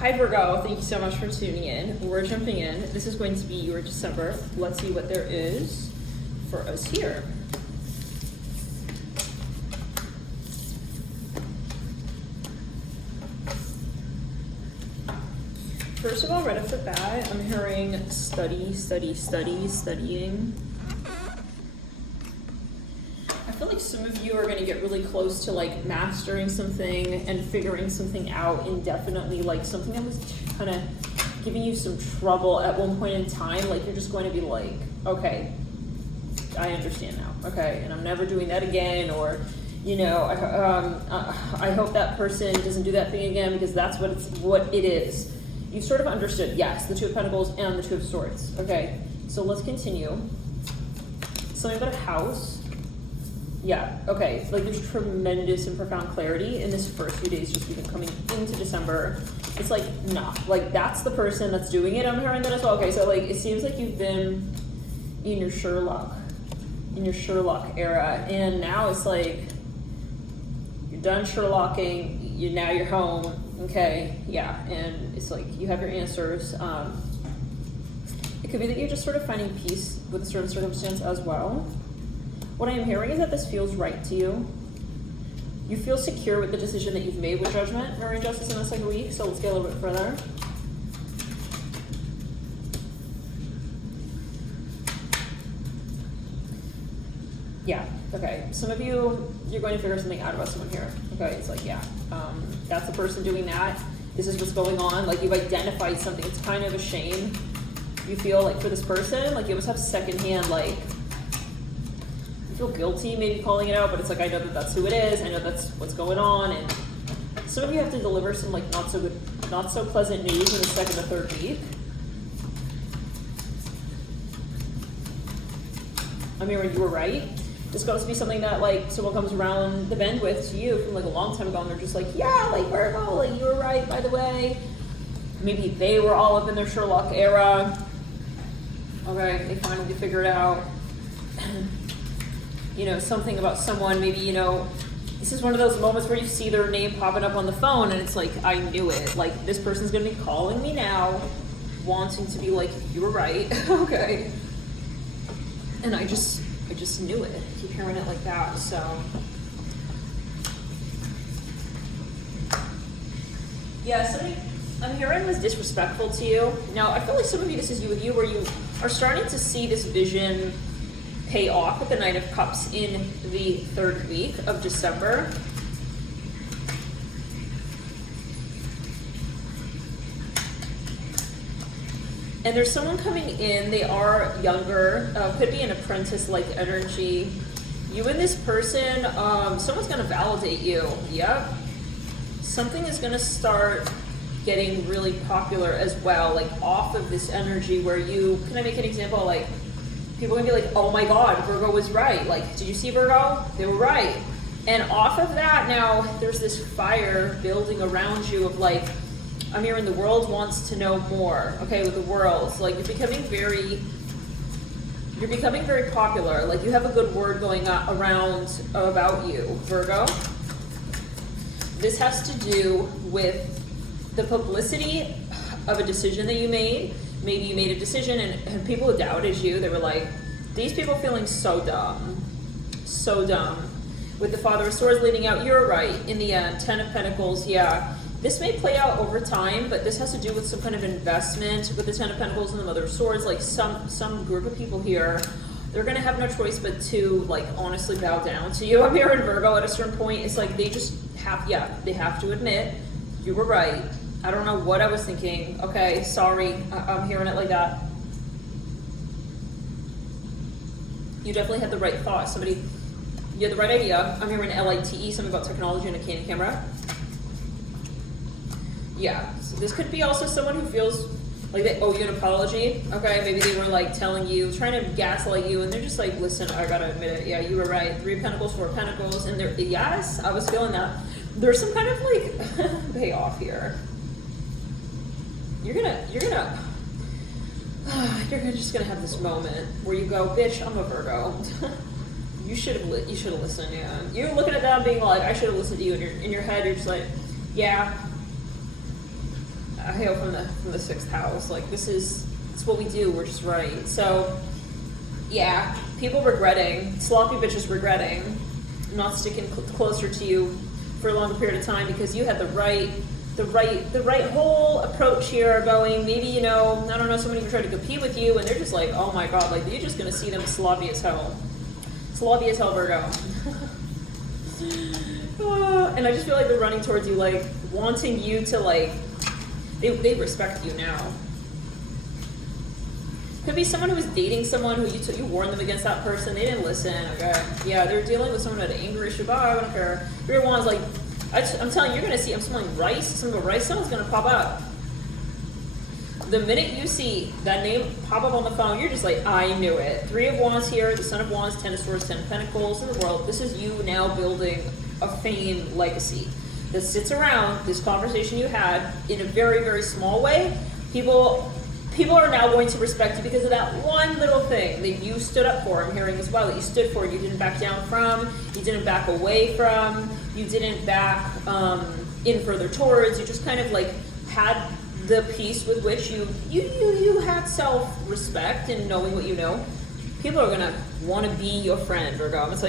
Hi Virgo, thank you so much for tuning in. We're jumping in. This is going to be your December. Let's see what there is for us here. First of all, right off the bat, I'm hearing studying. I feel like some of you are going to get really close to like mastering something and figuring something out indefinitely, like something that was kind of giving you some trouble at one point in time. Like you're just going to be like, okay, I understand now. Okay, and I'm never doing that again. Or, you know, I hope that person doesn't do that thing again because that's what it is. You've sort of understood, yes, the Two of Pentacles and the Two of Swords. Okay, so let's continue. Something about a house. Yeah, okay, like there's tremendous and profound clarity in this first few days, just even coming into December. It's like, nah, like that's the person that's doing it. I'm hearing that as well. Okay, so like it seems like you've been in your Sherlock era, and now it's like you're done Sherlocking, now you're home. Okay, yeah, and it's like you have your answers. It could be that you're just sort of finding peace with a certain circumstance as well. What I am hearing is that this feels right to you. You feel secure with the decision that you've made with Judgment, Mirror, and Justice in the second week, so let's get a little bit further. Yeah, okay. Some of you, you're going to figure something out about someone here. Okay, it's like, yeah, that's the person doing that. This is what's going on. Like you've identified something. It's kind of a shame. You feel like for this person, like you almost have secondhand, like, you feel guilty maybe calling it out, but it's like, I know that that's who it is. I know that's what's going on. And some of you have to deliver some like not so pleasant news in the second or third week. I mean, you were right. This goes to be something that like someone comes around the bend with to you from like a long time ago, and they're just like, yeah, like Virgo, like you were right, by the way. Maybe they were all up in their Sherlock era. Okay, they finally figured it out. You know, something about someone, maybe, you know, this is one of those moments where you see their name popping up on the phone and it's like, I knew it. Like, this person's gonna be calling me now, wanting to be like, you were right, okay. And I just knew it. I keep hearing it like that, so. Yeah, something I'm hearing was disrespectful to you. Now, I feel like some of you, this is you with you, where you are starting to see this vision pay off with the Knight of Cups in the third week of December. And there's someone coming in, they are younger, could be an apprentice-like energy. You and this person, someone's gonna validate you, yep. Something is gonna start getting really popular as well, like off of this energy where you, can I make an example? Like, people are gonna be like, oh my God, Virgo was right. Like, did you see Virgo? They were right. And off of that, now there's this fire building around you of like, I'm hearing the world wants to know more, okay, with the world. Like you're becoming very popular. Like you have a good word going around about you, Virgo. This has to do with the publicity of a decision that you made. Maybe you made a decision and people doubted you. They were like, these people feeling so dumb. So dumb. With the Father of Swords leading out, you're right. In the end, Ten of Pentacles, yeah. This may play out over time, but this has to do with some kind of investment with the Ten of Pentacles and the Mother of Swords. Like some group of people here, they're gonna have no choice but to like honestly bow down to you. I'm here in Virgo at a certain point. It's like they just have, they have to admit, you were right. I don't know what I was thinking. Okay, sorry, I'm hearing it like that. You definitely had the right thought. You had the right idea. I'm hearing LITE, something about technology and a Canon camera. Yeah, so this could be also someone who feels like they owe you an apology. Okay, maybe they were like telling you, trying to gaslight you, and they're just like, listen, I gotta admit it. Yeah, you were right. 3 of Pentacles, 4 of Pentacles, and they're, yes, I was feeling that. There's some kind of like payoff here. You're just gonna have this moment where you go, bitch, I'm a Virgo. you should have listened, yeah. You're looking at them being like, I should have listened to you. In your head, you're just like, yeah, I hail from the 6th house. Like it's what we do. We're just right. So yeah, people regretting, sloppy bitches regretting, not sticking closer to you for a longer period of time because you had the right whole approach here going. Maybe, you know, I don't know, somebody tried to compete with you and they're just like, oh my god, like you're just gonna see them sloppy as hell, Virgo. And I just feel like they're running towards you, like wanting you to like, they respect you now. Could be someone who was dating someone who you warned them against that person, they didn't listen. Okay, yeah, they're dealing with someone who had an anger issue. I don't care. Your one's like, I'm telling you, you're gonna see. I'm smelling rice. Some of the rice someone's gonna pop up. The minute you see that name pop up on the phone, you're just like, I knew it. 3 of Wands here, the Son of Wands, 10 of Swords, 10 of Pentacles in the world. This is you now building a fame legacy that sits around this conversation you had in a very, very small way. People are now going to respect you because of that one little thing that you stood up for. I'm hearing as well that you stood for. You didn't back down from. You didn't back away from. You didn't back in further towards. You just kind of like had the peace with which you had self-respect and knowing what you know. People are gonna want to be your friend, Virgo. I'm gonna tell you.